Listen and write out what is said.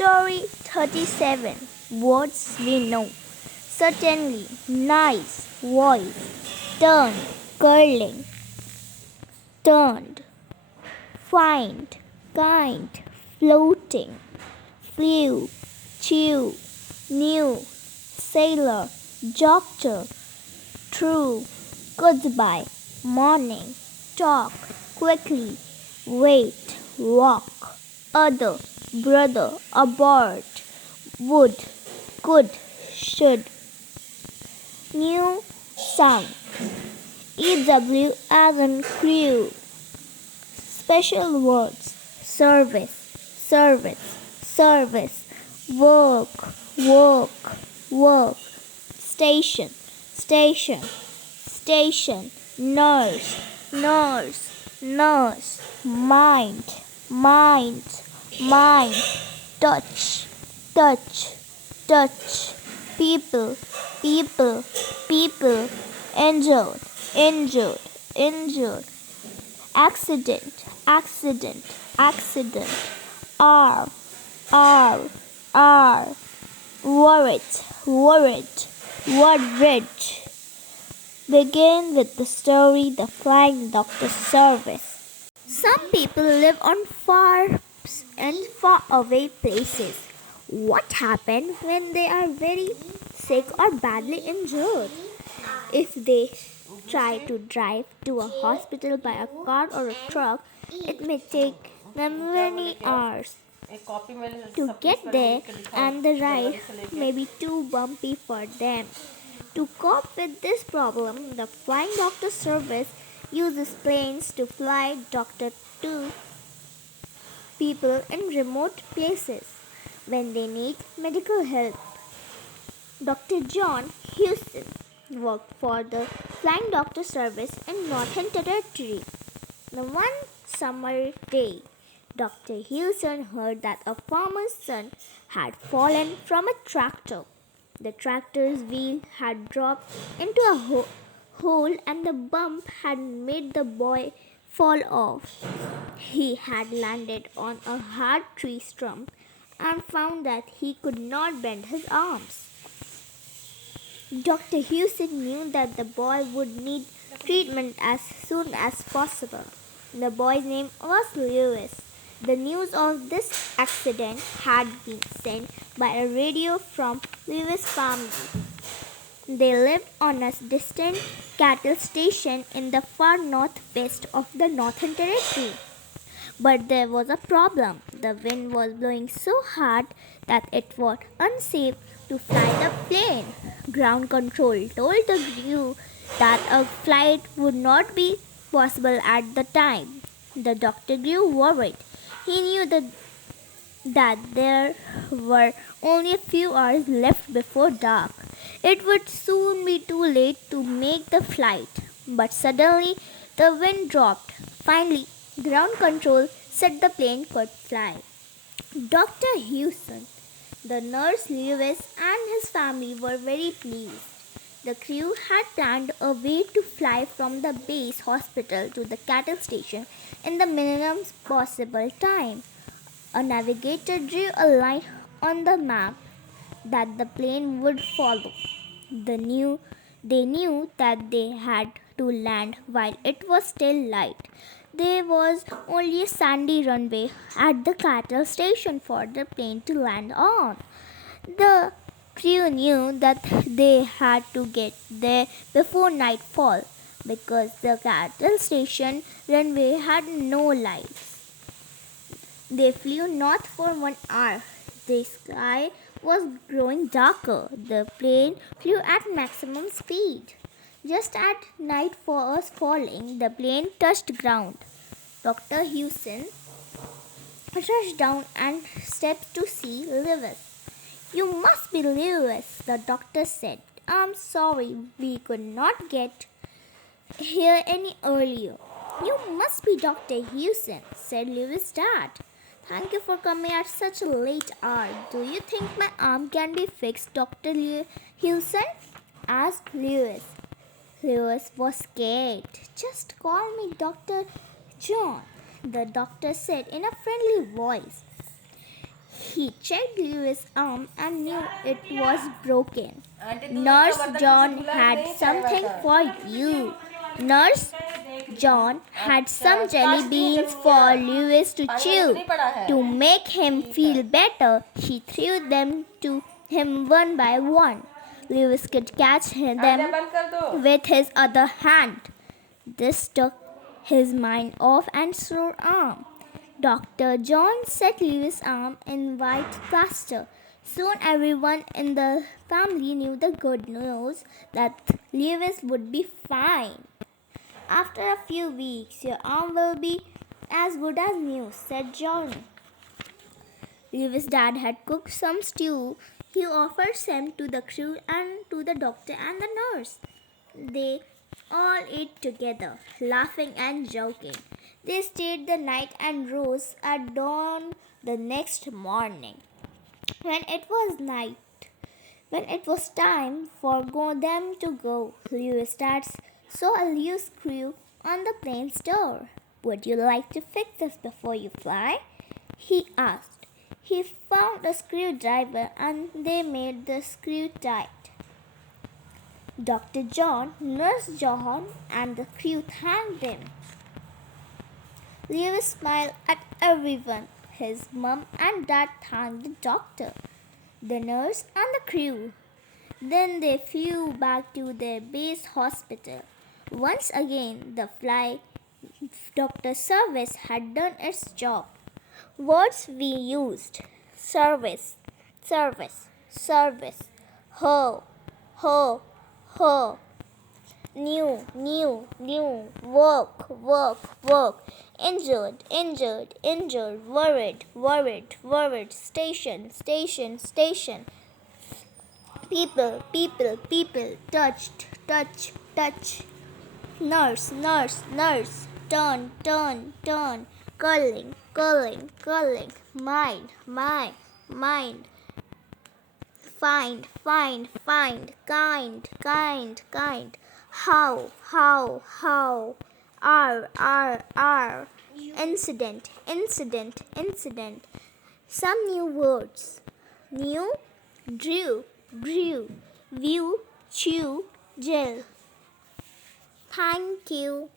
Story 37. Words we know. Certainly, nice, voice, turn, curling, turned, find, kind, floating, flew, chew, new, sailor, doctor, true, goodbye, morning, talk, quickly, wait, walk, other, brother, aboard, would, could, should, new, sound, EW as in crew, special words, service, service, service, work, work, work, station, station, station, nurse, nurse, nurse, mind, mind, mind, touch, touch, touch, people, people, people, injured, injured, injured, accident, accident, accident, R, R, R, worried, worried, worried. Begin with the story The Flying Doctor Service. Some people live on far and far away places. What happens when they are very sick or badly injured? If they try to drive to a hospital by a car or a truck, it may take them many hours to get there, and the ride may be too bumpy for them. To cope with this problem, the Flying Doctor Service uses planes to fly doctor to people in remote places when they need medical help. Dr. John Houston worked for the Flying Doctor Service in Northern Territory. One summer day, Dr. Houston heard that a farmer's son had fallen from a tractor. The tractor's wheel had dropped into a hole and the bump had made the boy fall off. He had landed on a hard tree stump and found that he could not bend his arms. Dr. Houston knew that the boy would need treatment as soon as possible. The boy's name was Lewis. The news of this accident had been sent by a radio from Lewis' family. They lived on a distant cattle station in the far northwest of the Northern Territory. But there was a problem. The wind was blowing so hard that it was unsafe to fly the plane. Ground control told the crew that a flight would not be possible at the time. The doctor grew worried. He knew that there were only a few hours left before dark. It would soon be too late to make the flight. But suddenly the wind dropped. Finally, ground control said the plane could fly. Dr. Houston, the nurse Lewis, and his family were very pleased. The crew had planned a way to fly from the base hospital to the cattle station in the minimum possible time. A navigator drew a line on the map that the plane would follow. They knew that they had to land while it was still light. There was only a sandy runway at the cattle station for the plane to land on. The crew knew that they had to get there before nightfall because the cattle station runway had no lights. They flew north for 1 hour. The sky was growing darker. The plane flew at maximum speed. Just as night was falling, the plane touched ground. Dr. Houston rushed down and stepped to see Lewis. "You must be Lewis," the doctor said. "I'm sorry we could not get here any earlier." "You must be Dr. Houston," said Lewis' dad. "Thank you for coming at such a late hour. Do you think my arm can be fixed, Dr. Houston?" asked Lewis. Lewis was scared. "Just call me Dr. John," the doctor said in a friendly voice. He checked Lewis' arm and knew it was broken. Nurse John had something for you. Nurse John had some jelly beans for Lewis to chew. To make him feel better, he threw them to him one by one. Lewis could catch them with his other hand. This took his mind off an sore arm. Dr. John set Lewis' arm in white plaster. Soon everyone in the family knew the good news that Lewis would be fine. After a few weeks, your arm will be as good as new, said John. Lewis' dad had cooked some stew. He offered some to the crew and to the doctor and the nurse. They all ate together, laughing and joking. They stayed the night and rose at dawn the next morning. When it was time for them to go, Lewis dad saw a loose screw on the plane's door. Would you like to fix this before you fly? He asked. He found a screwdriver and they made the screw tight. Dr. John, Nurse John, and the crew thanked him. Lewis smiled at everyone. His mom and dad thanked the doctor, the nurse, and the crew. Then they flew back to their base hospital. Once again, the fly doctor service had done its job. Words we used: service, service, service, ho, ho, ho. New, new, new, work, work, work. Injured, injured, injured, worried, worried, worried. Station, station, station. People, people, people. Touched, touch, touch. Nurse, nurse, nurse. Turn, turn, turn. Curling, curling, curling. Mind, mind, mind. Find, find, find. Kind, kind, kind. How, how. R. Incident, incident, incident. Some new words. New, drew, grew, view, chew, gel. Thank you.